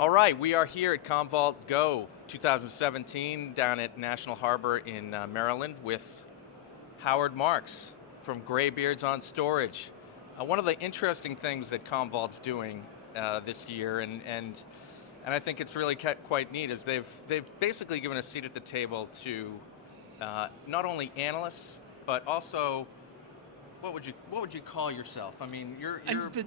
All right, we are here at Commvault Go 2017 down at National Harbor in Maryland with Howard Marks from GreyBeards on Storage. One of the interesting things that Commvault's doing this year, and I think it's really quite neat, is they've basically given a seat at the table to not only analysts but also what would you call yourself? I mean, you're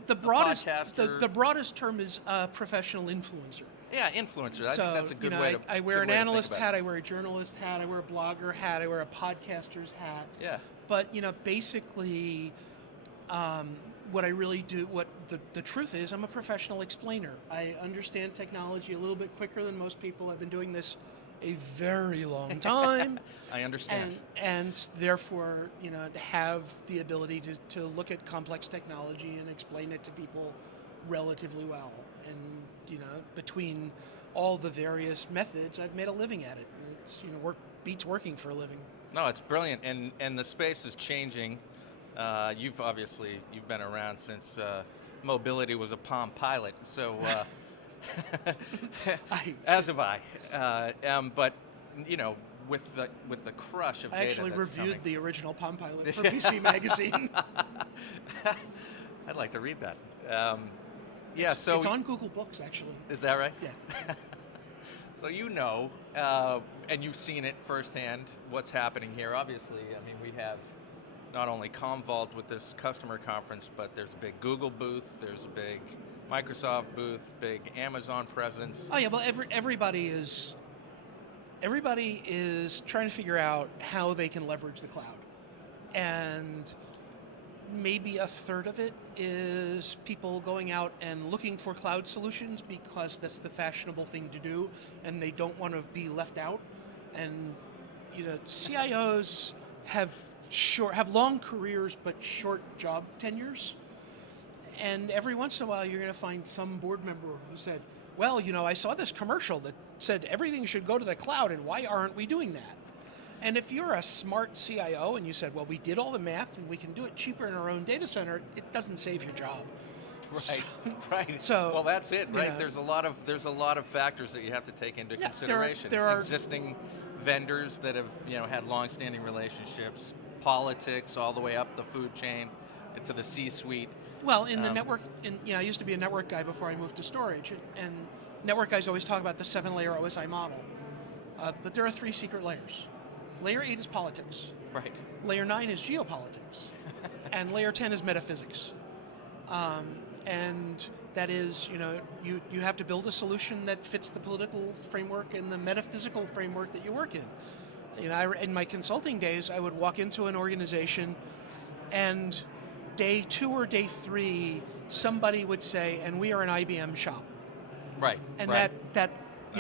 the broadest the broadest term is professional influencer. Yeah, influencer. I think that's a good way to. I wear an analyst hat, I wear a journalist hat, I wear a blogger hat, I wear a podcaster's hat. Yeah. But basically, what I really do, what the truth is, I'm a professional explainer. I understand technology a little bit quicker than most people. I've been doing this a very long time. I understand. And therefore, have the ability to look at complex technology and explain it to people relatively well. And, between all the various methods, I've made a living at it. It's, beats working for a living. No, it's brilliant, and the space is changing. You've been around since mobility was a Palm Pilot, so as have I. But with the crush of data, I actually that's reviewed coming. the original Palm Pilot for PC Magazine. I'd like to read that. It's on Google Books, actually. Is that right? Yeah. So and you've seen it firsthand, what's happening here. Obviously, I mean, we have not only Commvault with this customer conference, but there's a big Google booth, there's a big Microsoft booth, big Amazon presence. Oh yeah, well everybody is trying to figure out how they can leverage the cloud. And maybe a third of it is people going out and looking for cloud solutions because that's the fashionable thing to do and they don't want to be left out. And CIOs have long careers but short job tenures. And every once in a while you're going to find some board member who said, well, I saw this commercial that said everything should go to the cloud and why aren't we doing that? And if you're a smart CIO and you said, well, we did all the math and we can do it cheaper in our own data center, it doesn't save your job. Right, right. So, well, that's it, right? There's a lot of factors that you have to take into consideration. There are existing vendors that have had long-standing relationships, politics all the way up the food chain to the C-suite. Well, in the network, I used to be a network guy before I moved to storage, and network guys always talk about the 7-layer OSI model. But there are 3 secret layers. Layer 8 is politics. Right. Layer 9 is geopolitics. And layer 10 is metaphysics. And that is, you have to build a solution that fits the political framework and the metaphysical framework that you work in. In my consulting days, I would walk into an organization and day 2 or day 3, somebody would say, and we are an IBM shop. Right. And right. that's a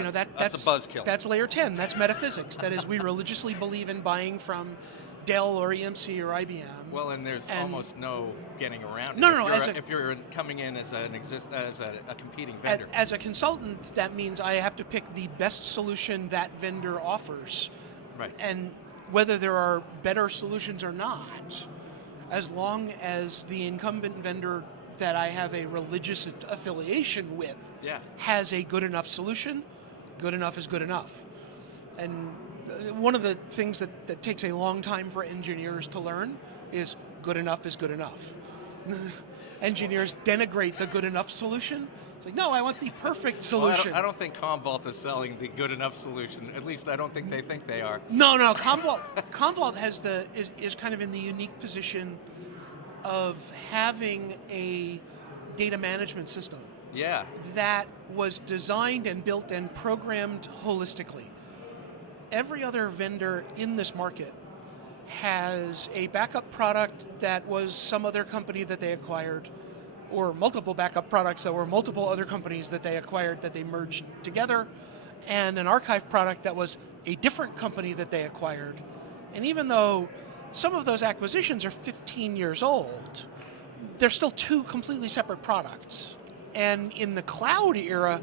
buzzkill. That's layer 10. That's metaphysics. That is, we religiously believe in buying from Dell or EMC or IBM. Well, and there's almost no getting around. No. If you're coming in as a competing vendor. As a consultant, that means I have to pick the best solution that vendor offers. Right. And whether there are better solutions or not, as long as the incumbent vendor that I have a religious affiliation with has a good enough solution, good enough is good enough. And one of the things that takes a long time for engineers to learn is good enough is good enough. Engineers denigrate the good enough solution. It's like, no, I want the perfect solution. Well, I don't think Commvault is selling the good enough solution. At least I don't think they think they are. No, Commvault is kind of in the unique position of having a data management system. Yeah. That was designed and built and programmed holistically. Every other vendor in this market has a backup product that was some other company that they acquired, or multiple backup products that were multiple other companies that they acquired that they merged together, and an archive product that was a different company that they acquired. And even though some of those acquisitions are 15 years old, they're still 2 completely separate products. And in the cloud era,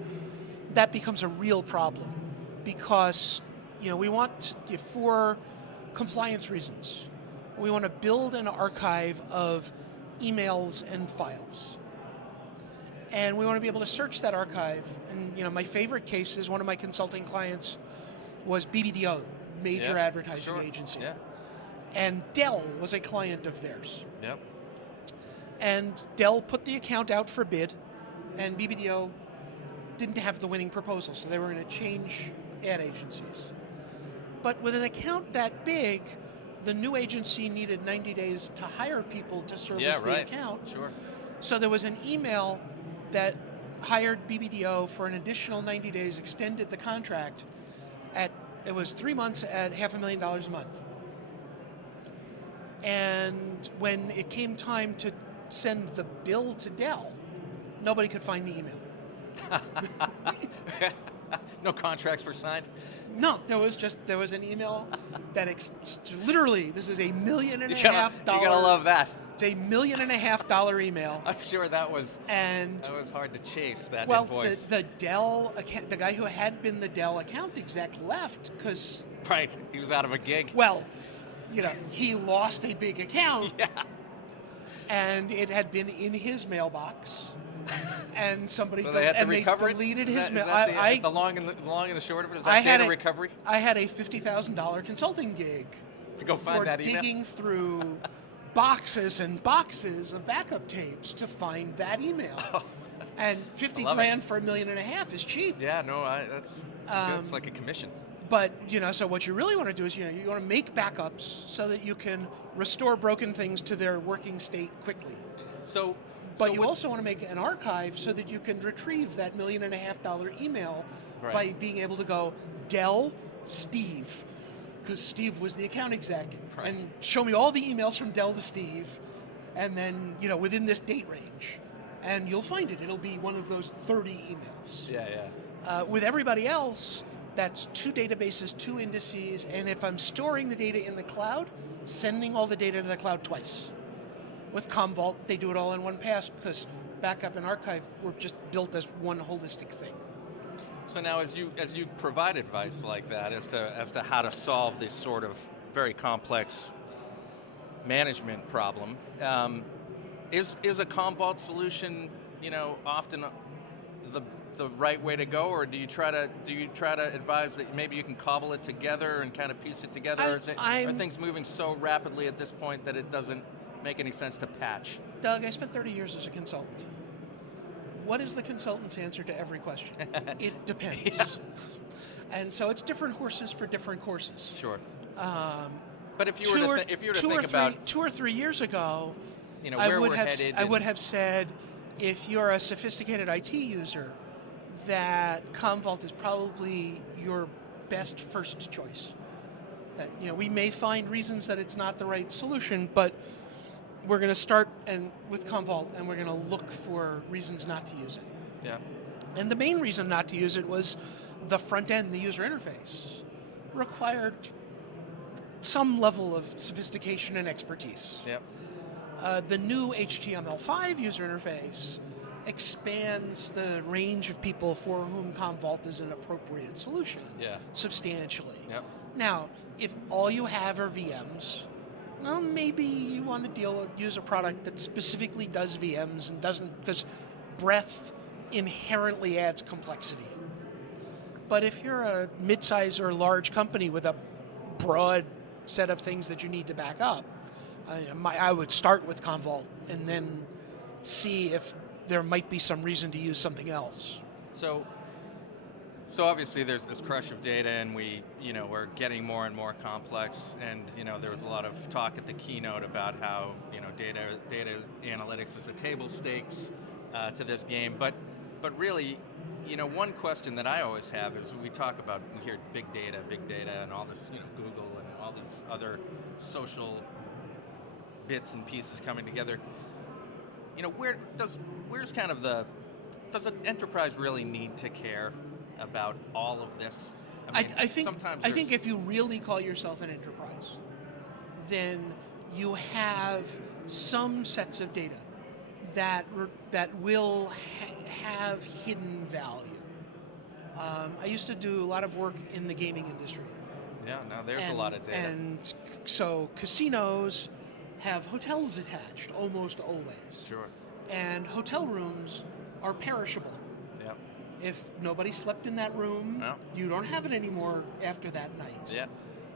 that becomes a real problem because we want, for compliance reasons, we want to build an archive of emails and files. And we want to be able to search that archive. And my favorite case is one of my consulting clients was BBDO, major advertising agency. Yeah. And Dell was a client of theirs. Yep. And Dell put the account out for bid, and BBDO didn't have the winning proposal, so they were going to change ad agencies. But with an account that big, the new agency needed 90 days to hire people to service the account. Sure. So there was an email that hired BBDO for an additional 90 days, extended the contract it was 3 months at $500,000 a month. And when it came time to send the bill to Dell, nobody could find the email. No contracts were signed? No, there was an email that literally, this is $1.5 million. You gotta love that. It's $1.5 million email. I'm sure that was hard to chase, that invoice. The Dell account, the guy who had been the Dell account exec left because he was out of a gig. Well, he lost a big account. Yeah. And it had been in his mailbox. And somebody deleted his mail. The long and the short of it is that data recovery. I had a $50,000 consulting gig to go find that email. Digging through boxes and boxes of backup tapes to find that email. Oh. And $50,000 for $1.5 million is cheap. Yeah, no, that's good. It's like a commission. But so what you really want to do is you want to make backups so that you can restore broken things to their working state quickly. But you also want to make an archive so that you can retrieve that $1.5 million email by being able to go Dell, Steve, because Steve was the account exec, and show me all the emails from Dell to Steve, and then within this date range, and you'll find it. It'll be one of those 30 emails. Yeah. With everybody else, that's 2 databases, 2 indices, and if I'm storing the data in the cloud, sending all the data to the cloud twice. With Commvault, they do it all in one pass because backup and archive were just built as one holistic thing. So now, as you provide advice like that as to how to solve this sort of very complex management problem, is a Commvault solution, often the right way to go, or do you try to advise that maybe you can cobble it together and kind of piece it together? Are things moving so rapidly at this point that it doesn't make any sense to patch? Doug, I spent 30 years as a consultant. What is the consultant's answer to every question? It depends. Yeah. And so it's different horses for different courses. Sure. But if you were to think about 2 or 3 years ago, where we're headed, I would have said, if you're a sophisticated IT user, that Commvault is probably your best first choice. We may find reasons that it's not the right solution, but we're going to start with Commvault, and we're going to look for reasons not to use it. Yeah. And the main reason not to use it was the front end, the user interface, required some level of sophistication and expertise. Yep. The new HTML5 user interface expands the range of people for whom Commvault is an appropriate solution substantially. Yep. Now, if all you have are VMs, well, maybe you want to use a product that specifically does VMs and doesn't, because breadth inherently adds complexity. But if you're a mid-size or large company with a broad set of things that you need to back up, I would start with Commvault and then see if there might be some reason to use something else. So obviously there's this crush of data, and we're getting more and more complex, and there was a lot of talk at the keynote about how data analytics is a table stakes to this game, but really, one question that I always have is we hear big data, and all this, Google and all these other social bits and pieces coming together. Where's kind of does an enterprise really need to care about all of this? I think if you really call yourself an enterprise, then you have some sets of data that will have hidden value. I used to do a lot of work in the gaming industry. Yeah, now there's a lot of data. And so casinos have hotels attached almost always. Sure. And hotel rooms are perishable. Yep. If nobody slept in that room, No. you don't have it anymore after that night. Yeah.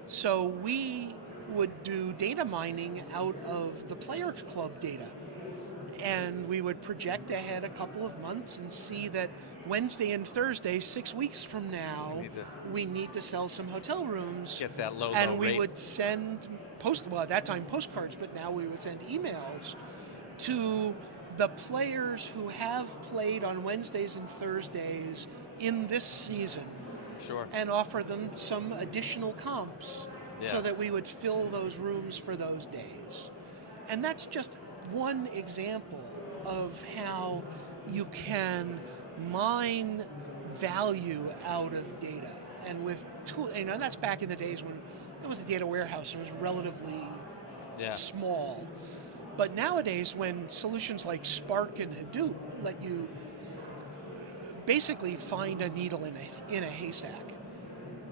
So we would do data mining out of the Players Club data. And we would project ahead a couple of months and see that Wednesday and Thursday, 6 weeks from now, we need to sell some hotel rooms. Get that low and we rate. would send at that time postcards, but now we would send emails to the players who have played on Wednesdays and Thursdays in this season. Sure. And offer them some additional comps so that we would fill those rooms for those days. And that's just one example of how you can mine value out of data. And with that's back in the days when it was a data warehouse and it was relatively small. But nowadays, when solutions like Spark and Hadoop let you basically find a needle in a haystack,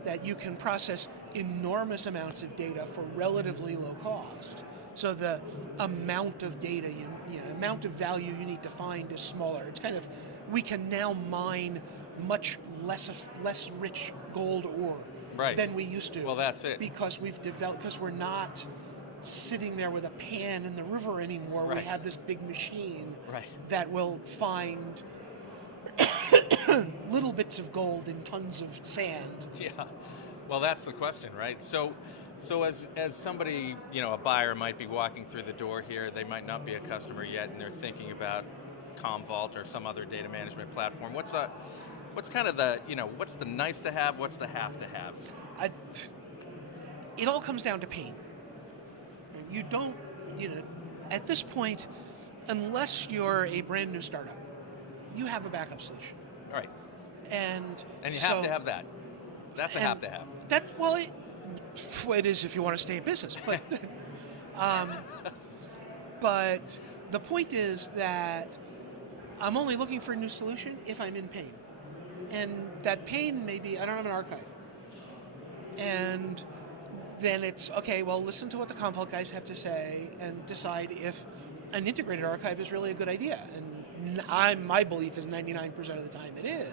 that you can process enormous amounts of data for relatively low cost. So the amount of data, amount of value you need to find is smaller. It's kind of, we can now mine much less rich gold ore than we used to. Well, that's it. Because we're not sitting there with a pan in the river anymore. We have this big machine that will find little bits of gold in tons of sand. Yeah. Well, that's the question, right? So as somebody, a buyer might be walking through the door here, they might not be a customer yet, and they're thinking about Commvault or some other data management platform. What's kind of the, what's the nice to have, what's the have to have? It all comes down to pain. You don't, at this point, unless you're a brand new startup, you have a backup solution. Right. And you have to have that. That's a have to have. It is if you want to stay in business, but but the point is that I'm only looking for a new solution if I'm in pain, and that pain may be I don't have an archive, and then it's okay. Well, listen to what the Commvault guys have to say and decide if an integrated archive is really a good idea. And my belief is 99% of the time it is,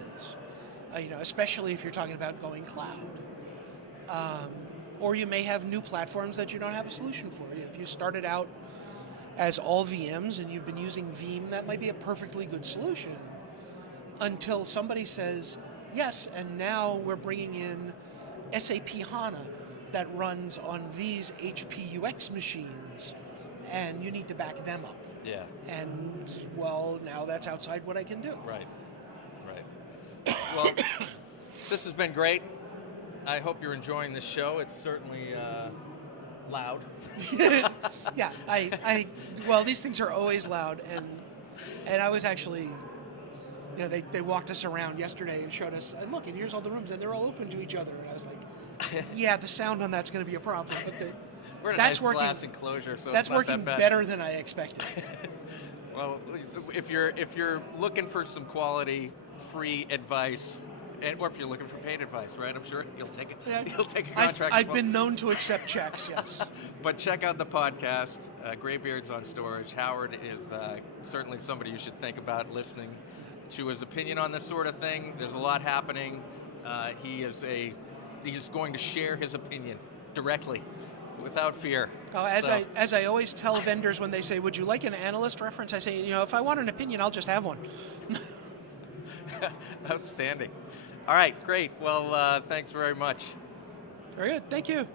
especially if you're talking about going cloud. Or you may have new platforms that you don't have a solution for. If you started out as all VMs and you've been using Veeam, that might be a perfectly good solution until somebody says, yes, and now we're bringing in SAP HANA that runs on these HP UX machines, and you need to back them up. Yeah. And, well, now that's outside what I can do. Right. Well, this has been great. I hope you're enjoying this show. It's certainly loud. Yeah, well, these things are always loud, and I was actually, they walked us around yesterday and showed us, look, and here's all the rooms, and they're all open to each other, and I was like, yeah, the sound on that's going to be a problem, but we're in a that's nice glass enclosure, so that's it's not working that bad. better than I expected. Well, if you're looking for some quality free advice, or if you're looking for paid advice, right? I'm sure you'll take a contract. I've been known to accept checks, yes. But check out the podcast, GreyBeards on Storage. Howard is certainly somebody you should think about listening to his opinion on this sort of thing. There's a lot happening. He's going to share his opinion directly, without fear. Oh, as I always tell vendors when they say, would you like an analyst reference? I say, if I want an opinion, I'll just have one. Outstanding. All right, great. Well, thanks very much. Very good. Thank you.